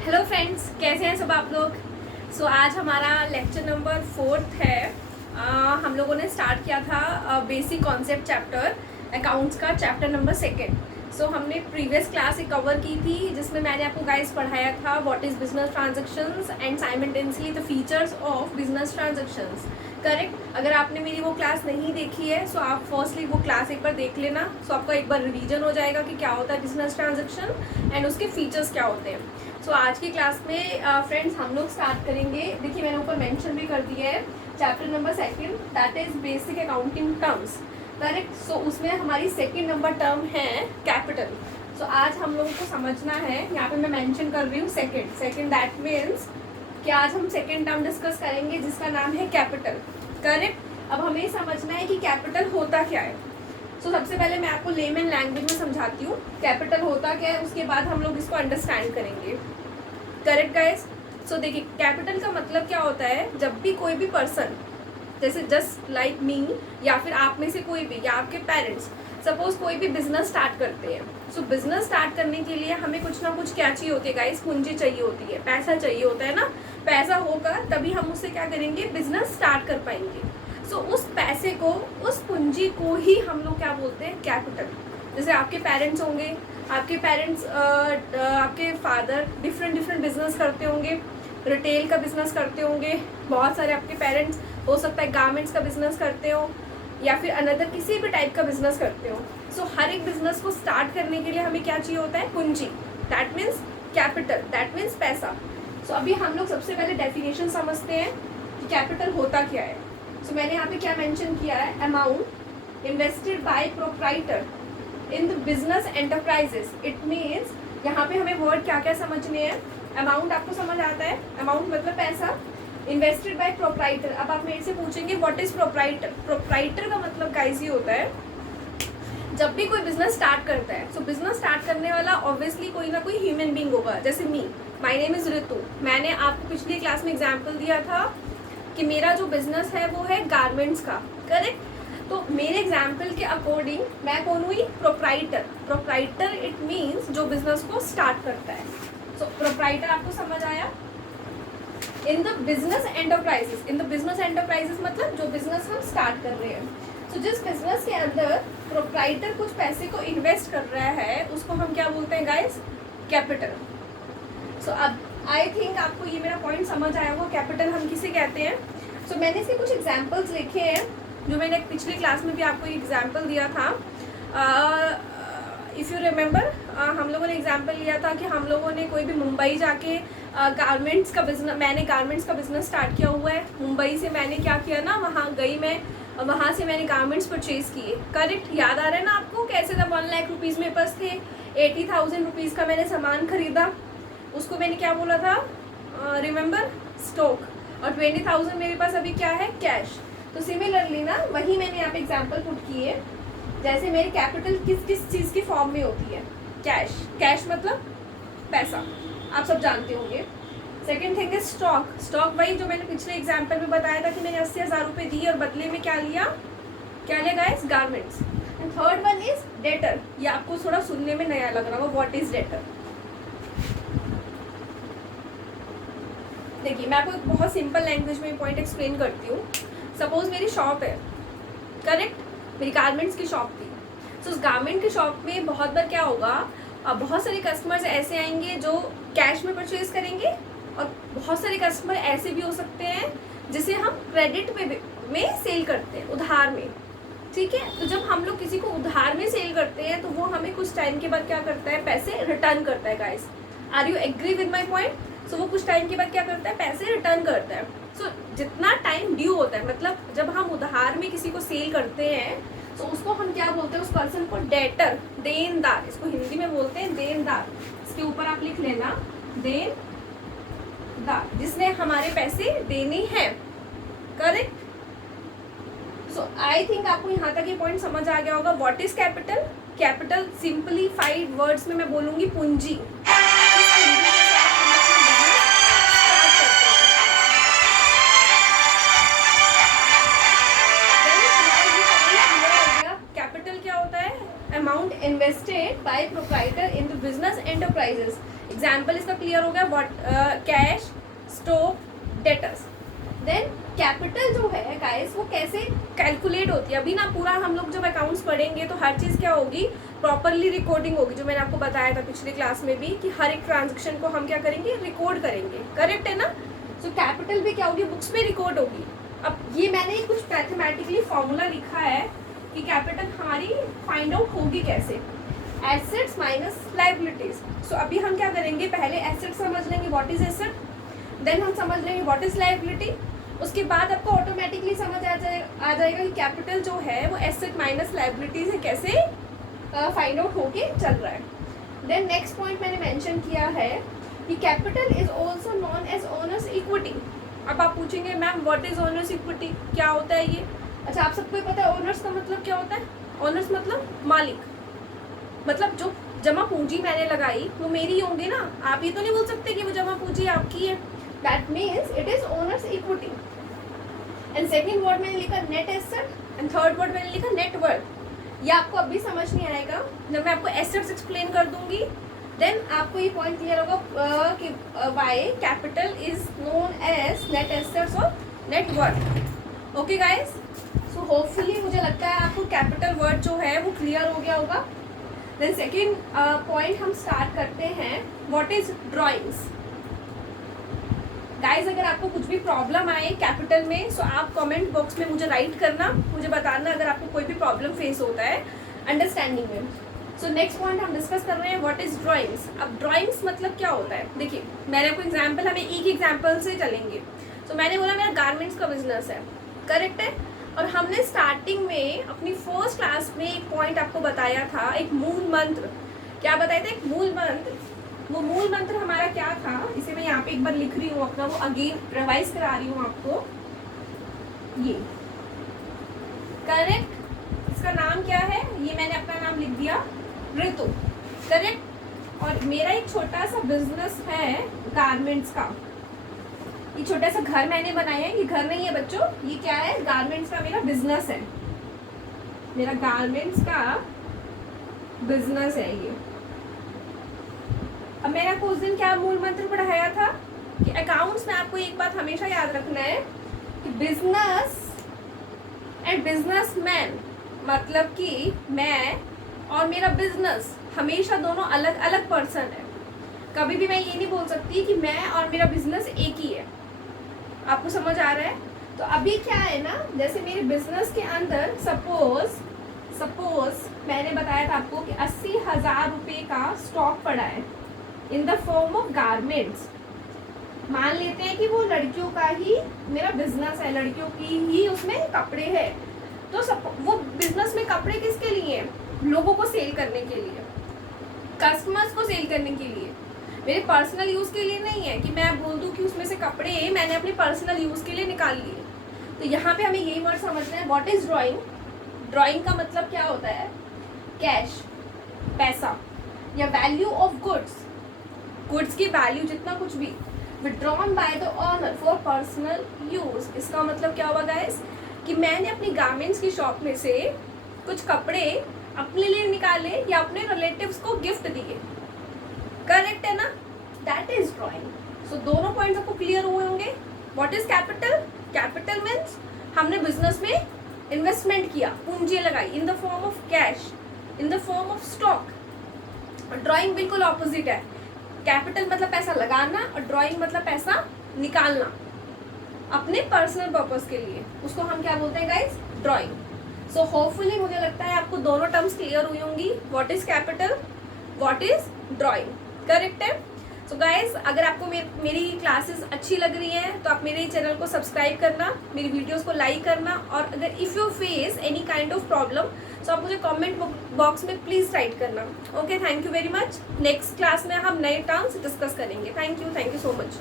Hello friends, कैसे हैं सब आप लोग। आज हमारा लेक्चर नंबर 4 है। हम लोगों ने स्टार्ट किया था बेसिक कॉन्सेप्ट चैप्टर अकाउंट्स का चैप्टर नंबर 2। हमने प्रीवियस क्लास एक कवर की थी जिसमें मैंने आपको गाइस पढ़ाया था what is business transactions and simultaneously the features of business transactions. Correct. अगर आपने मेरी वो क्लास नहीं देखी है सो आप फर्स्टली वो क्लास एक बार देख लेना। आपका एक बार रिवीजन हो जाएगा कि क्या होता है बिजनेस ट्रांजैक्शन एंड उसके फीचर्स क्या होते हैं। आज की क्लास में फ्रेंड्स हम लोग स्टार्ट करेंगे। देखिए मैंने ऊपर मेंशन भी कर दिया है chapter number 2 that is basic accounting terms. Correct. उसमें हमारी सेकंड नंबर टर्म है कैपिटल। आज हम लोगों को समझना है, यहाँ पे मैं मेंशन कर रही हूँ सेकंड दैट मीन्स कि आज हम सेकंड टर्म डिस्कस करेंगे जिसका नाम है कैपिटल। करेक्ट। अब हमें समझना है कि कैपिटल होता क्या है। सबसे पहले मैं आपको लेमन लैंग्वेज में समझाती हूँ कैपिटल होता क्या है, उसके बाद हम लोग इसको अंडरस्टैंड करेंगे। Correct guys. देखिए कैपिटल का मतलब क्या होता है, जब भी कोई भी पर्सन जैसे जस्ट लाइक मी या फिर आप में से कोई भी या आपके पेरेंट्स सपोज कोई भी बिजनेस स्टार्ट करते हैं। बिजनेस स्टार्ट करने के लिए हमें कुछ ना कुछ क्या चाहिए होती है गाइस, पूंजी चाहिए होती है, पैसा चाहिए होता है ना। पैसा होगा तभी हम उससे क्या करेंगे, बिजनेस स्टार्ट कर पाएंगे। उस पैसे को, उस पूंजी को ही हम लोग क्या बोलते हैं, कैपिटल। जैसे आपके पेरेंट्स होंगे, आपके पेरेंट्स आपके फादर डिफरेंट बिजनेस करते होंगे, रिटेल का बिजनेस करते होंगे। बहुत सारे आपके पेरेंट्स हो सकता है गारमेंट्स का बिजनेस करते हो या फिर अनदर किसी भी टाइप का बिजनेस करते हो। हर एक बिजनेस को स्टार्ट करने के लिए हमें क्या चाहिए होता है, पूंजी। That means capital, that means पैसा। अभी हम लोग सबसे पहले डेफिनेशन समझते हैं कि कैपिटल होता क्या है। मैंने यहाँ पे क्या मेंशन किया है, amount invested by proprietor in the business enterprises. It means यहाँ पे हमें वर्ड क्या क्या समझने हैं। अमाउंट आपको समझ आता है, अमाउंट मतलब पैसा। Invested by proprietor. अब आप मेरे से पूछेंगे व्हाट इज प्रोप्राइटर। प्रोप्राइटर का मतलब गाइस ये होता है, जब भी कोई बिजनेस स्टार्ट करता है बिजनेस स्टार्ट करने वाला ऑब्वियसली कोई ना कोई ह्यूमन बींग होगा। जैसे मी, माई नेम इज ऋतु। मैंने आपको पिछली क्लास में एग्जाम्पल दिया था कि मेरा जो बिजनेस है वो है गारमेंट्स का। करेक्ट। मेरे एग्जाम्पल के अकॉर्डिंग मैं कौन हुई, प्रोप्राइटर। प्रोप्राइटर इट मीन्स जो बिजनेस को स्टार्ट करता है। प्रोप्राइटर आपको समझ आया। इन the business enterprises, in the business enterprises मतलब जो बिजनेस हम स्टार्ट कर रहे हैं। जिस बिजनेस के अंदर प्रोप्राइटर कुछ पैसे को इन्वेस्ट कर रहा है उसको हम क्या बोलते हैं गाइस, कैपिटल। अब आई थिंक आपको ये मेरा पॉइंट समझ आया होगा, कैपिटल हम किसे कहते हैं। मैंने इसके कुछ एग्जाम्पल्स लिखे हैं जो मैंने पिछली क्लास में भी आपको एग्जाम्पल दिया था। इफ़ यू रिमेंबर, हम लोगों ने एग्जाम्पल लिया था कि हम लोगों ने कोई भी मुंबई जाके गारमेंट्स का बिजनेस, मैंने गारमेंट्स का बिजनेस स्टार्ट किया हुआ है। मुंबई से मैंने क्या किया ना, वहाँ गई मैं, वहाँ से मैंने गारमेंट्स परचेज़ किए। करेक्ट। याद आ रहा है ना आपको कैसे, जब 1 लाख रुपीज़ मेरे पास थे, 80,000 रुपीज़ का मैंने सामान खरीदा, उसको मैंने क्या बोला था, रिमेंबर, स्टॉक। और 20,000 मेरे पास अभी क्या है, कैश। सिमिलरली ना वही मैंने यहाँ पे एग्जाम्पल पुट किए। जैसे मेरी कैपिटल किस किस चीज़ की फॉर्म में होती है, कैश। कैश मतलब पैसा, आप सब जानते होंगे। Second thing is stock. Stock वही जो मैंने पिछले एग्जाम्पल में बताया था कि मैंने 80,000 रुपये दिए और बदले में क्या लिया guys, garments. And third one is debtor. ये आपको थोड़ा सुनने में नया लग रहा होगा, व्हाट इज डेटर। देखिए मैं आपको बहुत सिंपल लैंग्वेज में पॉइंट एक्सप्लेन करती हूँ। सपोज मेरी शॉप है, करेक्ट, मेरी गारमेंट्स की शॉप थी। उस गारमेंट की शॉप में बहुत बार क्या होगा, बहुत सारे कस्टमर्स ऐसे आएंगे जो कैश में परचेज करेंगे और बहुत सारे कस्टमर ऐसे भी हो सकते हैं जिसे हम क्रेडिट में सेल करते हैं, उधार में। ठीक है। जब हम लोग किसी को उधार में सेल करते हैं तो वो हमें कुछ टाइम के बाद क्या करता है, पैसे रिटर्न करता है guys. Are you agree with my point. वो कुछ टाइम के बाद क्या करता है, पैसे रिटर्न करता है। जितना टाइम ड्यू होता है, मतलब जब हम उधार में किसी को सेल करते हैं उसको हम क्या बोलते हैं, उस पर्सन को डेटर, देनदार। इसको हिंदी में बोलते हैं देनदार। इसके ऊपर आप लिख लेना देनदार, जिसने हमारे पैसे देने हैं। करेक्ट। आई थिंक आपको यहाँ तक ये पॉइंट समझ आ गया होगा। What is capital. Capital simplified words में मैं बोलूंगी पूंजी। Amount invested by proprietor in the business enterprises. Example इसका क्लियर हो गया, what cash, stock, debtors. Then capital जो है गाइस वो कैसे कैलकुलेट होती है, अभी ना पूरा हम लोग जब अकाउंट्स पढ़ेंगे तो हर चीज़ क्या होगी, प्रॉपरली रिकॉर्डिंग होगी, जो मैंने आपको बताया था पिछली क्लास में भी कि हर एक ट्रांजेक्शन को हम क्या करेंगे, रिकॉर्ड करेंगे, करेक्ट है ना। सो कैपिटल भी क्या होगी, बुक्स में रिकॉर्ड होगी। अब ये मैंने कुछ मैथमेटिकली फॉर्मूला लिखा है कि कैपिटल हमारी फाइंड आउट होगी कैसे, एसेट्स माइनस लायबिलिटीज। सो अभी हम क्या करेंगे, पहले एसेट समझ लेंगे, व्हाट इज एसेट, देन हम समझ लेंगे व्हाट इज लायबिलिटी। उसके बाद आपको ऑटोमेटिकली समझ आ जाएगा कि कैपिटल जो है वो एसेट माइनस लायबिलिटी से कैसे फाइंड आउट होके चल रहा है। देन नेक्स्ट पॉइंट मैंने मेंशन किया है कि capital is also known as owner's equity. अब आप पूछेंगे ma'am what is owner's equity, क्या होता है ये। अच्छा, आप सबको पता है ओनर्स का मतलब क्या होता है, ओनर्स मतलब मालिक, मतलब जो जमा पूंजी मैंने लगाई वो मेरी होंगी ना, आप ये तो नहीं बोल सकते कि वो जमा पूंजी आपकी है। That means it is owner's equity. And second word मैंने लिखा net asset, and third word मैंने लिखा नेट वर्थ। ये आपको अभी समझ नहीं आएगा, जब मैं आपको एसेट्स एक्सप्लेन कर दूंगी देन आपको ये पॉइंट क्लियर होगा कि why capital is known as net assets और net worth. Okay guys, so hopefully मुझे लगता है आपको कैपिटल वर्ड जो है वो क्लियर हो गया होगा। देन सेकेंड पॉइंट हम स्टार्ट करते हैं, व्हाट इज ड्राइंग्स। गाइज अगर आपको कुछ भी प्रॉब्लम आए कैपिटल में सो आप कमेंट बॉक्स में मुझे राइट करना, मुझे बताना अगर आपको कोई भी प्रॉब्लम फेस होता है अंडरस्टैंडिंग में। सो नेक्स्ट पॉइंट हम डिस्कस कर रहे हैं, व्हाट इज ड्राइंग्स। अब ड्राइंग्स मतलब क्या होता है, देखिए मैंने आपको एग्जाम्पल, हमें एक एग्जाम्पल से चलेंगे। सो मैंने बोला मेरा गारमेंट्स का बिजनेस है, करेक्ट है, और हमने स्टार्टिंग में अपनी फर्स्ट क्लास में एक पॉइंट आपको बताया था, एक मूल मंत्र। क्या बताया था, एक मूल मंत्र। वो मूल मंत्र हमारा क्या था, इसे मैं यहाँ पे एक बार लिख रही हूँ अपना, वो अगेन रिवाइज करा रही हूँ आपको। ये करेक्ट, इसका नाम क्या है, ये मैंने अपना नाम लिख दिया ऋतु, करेक्ट। और मेरा एक छोटा सा बिजनेस है गारमेंट्स का, ये छोटा सा घर मैंने बनाया है, ये घर नहीं है बच्चों, ये क्या है, गारमेंट्स का मेरा बिजनेस है, मेरा गारमेंट्स का बिजनेस है ये। अब मैंने आपको उस दिन क्या मूल मंत्र पढ़ाया था कि अकाउंट्स में आपको एक बात हमेशा याद रखना है कि बिजनेस एंड बिजनेसमैन, मतलब कि मैं और मेरा बिजनेस हमेशा दोनों अलग अलग पर्सन है। कभी भी मैं ये नहीं बोल सकती कि मैं और मेरा बिजनेस एक ही है। आपको समझ आ रहा है। तो अभी क्या है ना, जैसे मेरे बिजनेस के अंदर सपोज मैंने बताया था आपको कि 80,000 रुपये का स्टॉक पड़ा है in the form of garments. मान लेते हैं कि वो लड़कियों का ही मेरा बिजनेस है, लड़कियों की ही उसमें कपड़े हैं। तो वो बिजनेस में कपड़े किसके लिए हैं, लोगों को सेल करने के लिए, कस्टमर्स को सेल करने के लिए, मेरे पर्सनल यूज़ के लिए नहीं है कि मैं बोल दूं कि उसमें से कपड़े मैंने अपने पर्सनल यूज़ के लिए निकाल लिए। तो यहाँ पे हमें यही वर्ड समझना है, व्हाट इज ड्राइंग। ड्राइंग का मतलब क्या होता है, कैश, पैसा, या वैल्यू ऑफ गुड्स की वैल्यू जितना कुछ भी withdrawn by the owner for personal use. इसका मतलब क्या हुआ गाइस, कि मैंने अपनी गारमेंट्स की शॉप में से कुछ कपड़े अपने लिए निकाले या अपने रिलेटिव्स को गिफ्ट दिए, करेक्ट है ना, दैट इज ड्राइंग। सो दोनों पॉइंट्स आपको क्लियर हुए होंगे। What is capital, capital means हमने बिजनेस में इन्वेस्टमेंट किया, पूंजी लगाई in the form of cash, in the form of stock. Drawing बिल्कुल ऑपोजिट है, कैपिटल मतलब पैसा लगाना और ड्राइंग मतलब पैसा निकालना अपने पर्सनल पर्पस के लिए, उसको हम क्या बोलते हैं गाइस, ड्राइंग। सो होपफुली मुझे लगता है आपको दोनों टर्म्स क्लियर हुई होंगी, what is capital, what is drawing, correct है। सो गाइस अगर आपको मेरी क्लासेस अच्छी लग रही हैं तो आप मेरे चैनल को सब्सक्राइब करना, मेरी वीडियोस को लाइक करना, और अगर if you face any kind of problem तो आप मुझे कमेंट बॉक्स में प्लीज़ राइट करना। Okay, thank you very much. Next class में हम नए टर्म्स डिस्कस करेंगे। Thank you so much.